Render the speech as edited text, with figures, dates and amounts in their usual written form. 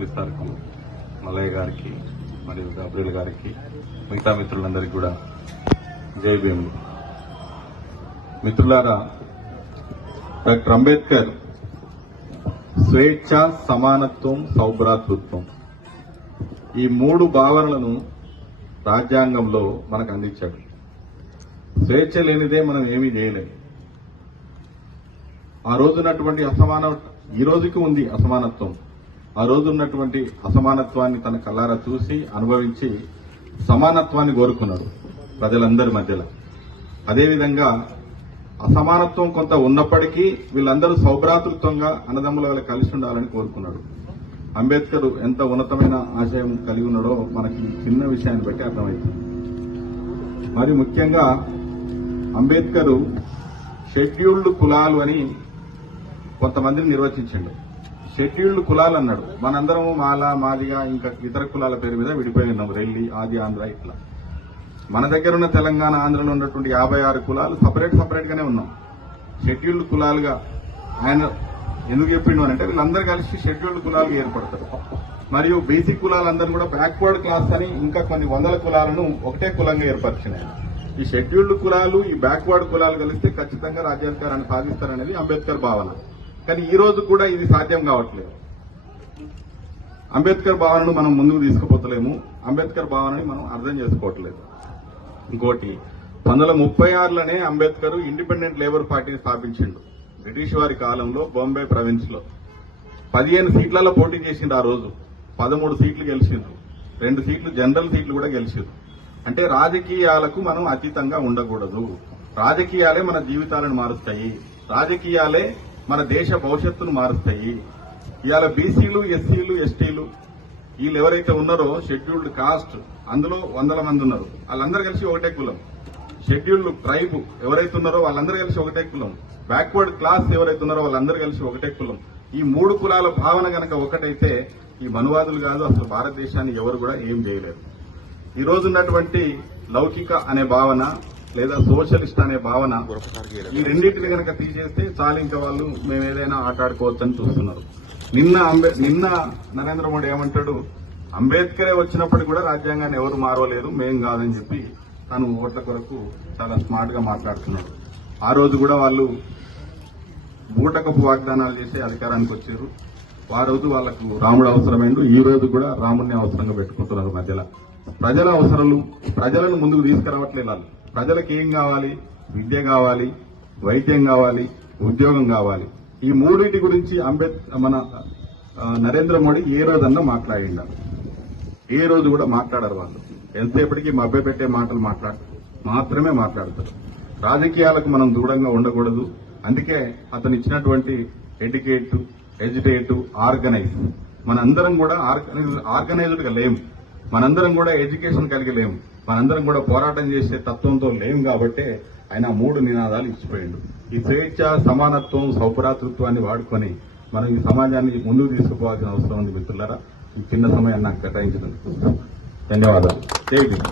మురళీ సార్కి, మల్లయ్య గారికి మరియు గాబ్రియల్ గారికి, మిగతా మిత్రులందరికీ కూడా జై భీములు. మిత్రులారా, డాక్టర్ అంబేద్కర్ స్వేచ్ఛ, సమానత్వం, సౌభ్రాతృత్వం ఈ మూడు భావనలను రాజ్యాంగంలో మనకు అందించాడు. స్వేచ్ఛ లేనిదే మనం ఏమీ చేయలేము. ఆ రోజున్నటువంటి ఈ రోజుకి ఉంది అసమానత్వం. ఆ రోజు ఉన్నటువంటి అసమానత్వాన్ని తన కళ్ళారా చూసి అనుభవించి సమానత్వాన్ని కోరుకున్నాడు ప్రజలందరి మధ్యలో. అదేవిధంగా అసమానత్వం కొంత ఉన్నప్పటికీ వీళ్ళందరూ సౌభ్రాతృత్వంగా అన్నదమ్ముల వల్ల కలిసి ఉండాలని కోరుకున్నాడు. అంబేద్కర్ ఎంత ఉన్నతమైన ఆశయం కలిగి ఉన్నాడో మనకి చిన్న విషయాన్ని బట్టి అర్థమవుతుంది. మరి ముఖ్యంగా అంబేద్కర్ షెడ్యూల్డ్ కులాలు అని కొంతమందిని నిర్వచించాడు. షెడ్యూల్డ్ కులాలు అన్నాడు. మనందరము మాల, మాదిగా ఇంకా ఇతర కులాల పేరు మీద విడిపోయి ఉన్నాం. రెల్లి, ఆది, ఆంధ్ర ఇట్లా. మన దగ్గర ఉన్న తెలంగాణ, ఆంధ్రలో ఉన్నటువంటి 56 కులాలు సపరేట్ గానే ఉన్నాం. షెడ్యూల్డ్ కులాలుగా ఆయన ఎందుకు చెప్పిండు అంటే వీళ్ళందరూ కలిసి షెడ్యూల్డ్ కులాలుగా ఏర్పడతారు. మరియు బేసిక్ కులాలందరూ కూడా బ్యాక్వర్డ్ క్లాస్ అని ఇంకా కొన్ని వందల కులాలను ఒకటే కులంగా ఏర్పరిచినాయి. ఈ షెడ్యూల్డ్ కులాలు, ఈ బ్యాక్వర్డ్ కులాలు కలిస్తే ఖచ్చితంగా రాజ్యాధికారాన్ని సాధిస్తారనేది అంబేద్కర్ భావన. కానీ ఈ రోజు కూడా ఇది సాధ్యం కావట్లేదు. అంబేద్కర్ భావనను మనం ముందుకు తీసుకుపోతలేము. అంబేద్కర్ భావనని మనం అర్థం చేసుకోవట్లేదు. ఇంకోటి, 1936లోనే అంబేద్కర్ ఇండిపెండెంట్ లేబర్ పార్టీని స్థాపించిండు. బ్రిటిష్ వారి కాలంలో బాంబే ప్రావిన్స్ లో 15 సీట్లలో పోటీ చేసిండు. ఆ రోజు 13 సీట్లు గెలిచిండ్రు. 2 సీట్లు జనరల్ సీట్లు కూడా గెలిచిండ్రు. అంటే రాజకీయాలకు మనం అతీతంగా ఉండకూడదు. రాజకీయాలే మన జీవితాలను మారుస్తాయి. రాజకీయాలే మన దేశ భవిష్యత్తును మారుస్తాయి. ఇవాళ బీసీలు, ఎస్సీలు, ఎస్టీలు వీళ్ళు ఎవరైతే ఉన్నారో షెడ్యూల్డ్ కాస్ట్, అందులో 100 మంది ఉన్నారు. వాళ్ళందరూ కలిసి ఒకటే కులం. షెడ్యూల్డ్ ట్రైబ్ ఎవరైతే ఉన్నారో వాళ్ళందరూ కలిసి ఒకటే కులం. బ్యాక్వర్డ్ క్లాస్ ఎవరైతే ఉన్నారో వాళ్ళందరూ కలిసి ఒకటే కులం. ఈ 3 కులాల భావన గనక ఒకటైతే ఈ మనువాదులు కాదు, అసలు భారతదేశాన్ని ఎవరు కూడా ఏం చేయలేరు. ఈ రోజు ఉన్నటువంటి లౌకిక అనే భావన లేదా సోషలిస్ట్ అనే భావన, ఈ రెండింటిని గనక తీసేస్తే చాలు, ఇంకా వాళ్ళు మేము ఏదైనా ఆటాడుకోవచ్చని చూస్తున్నారు. నిన్న నరేంద్ర మోడీ ఏమంటాడు, అంబేద్కరే వచ్చినప్పటికీ కూడా రాజ్యాంగాన్ని ఎవరు మారవలేరు, మేం కాదని చెప్పి తను ఓట్ల కొరకు చాలా స్మార్ట్ గా మాట్లాడుతున్నాడు. ఆ రోజు కూడా వాళ్ళు బూటకపు వాగ్దానాలు చేసి అధికారానికి వచ్చారు. ఆ రోజు వాళ్లకు రాముడు అవసరమైండు. ఈ రోజు కూడా రాముడిని అవసరంగా పెట్టుకుంటున్నారు. మధ్యలో ప్రజల అవసరాలు, ప్రజలను ముందుకు తీసుకురావట్లేదు. వాళ్ళు ప్రజలకు ఏం కావాలి? విద్య కావాలి, వైద్యం కావాలి, ఉద్యోగం కావాలి. ఈ మూడింటి గురించి మన నరేంద్ర మోడీ ఏ రోజన్నా మాట్లాడిండారు? ఏ రోజు కూడా మాట్లాడారు. వాళ్ళు ఎంతసేపటికి మభ్యపెట్టే మాటలు మాత్రమే మాట్లాడతారు. రాజకీయాలకు మనం దూరంగా ఉండకూడదు. అందుకే అతను ఇచ్చినటువంటి ఎడ్యుకేట్, ఆర్గనైజ్, మనందరం కూడా ఆర్గనైజ్డ్ గా లేము. మనందరం కూడా ఎడ్యుకేషన్ కలిగి లేము. మనందరం కూడా పోరాటం చేసే తత్వంతో లేము. కాబట్టే ఆయన 3 నినాదాలు ఇచ్చిపోయిండు. ఈ స్వేచ్ఛ, సమానత్వం, సౌభ్రాతృత్వాన్ని వాడుకొని మనం ఈ సమాజాన్ని ముందుకు తీసుకుపోవాల్సిన అవసరం ఉంది. మిత్రులారా, ఈ చిన్న సమయాన్ని నాకు కేటాయించినందుకు ధన్యవాదాలు. జై భీమ్.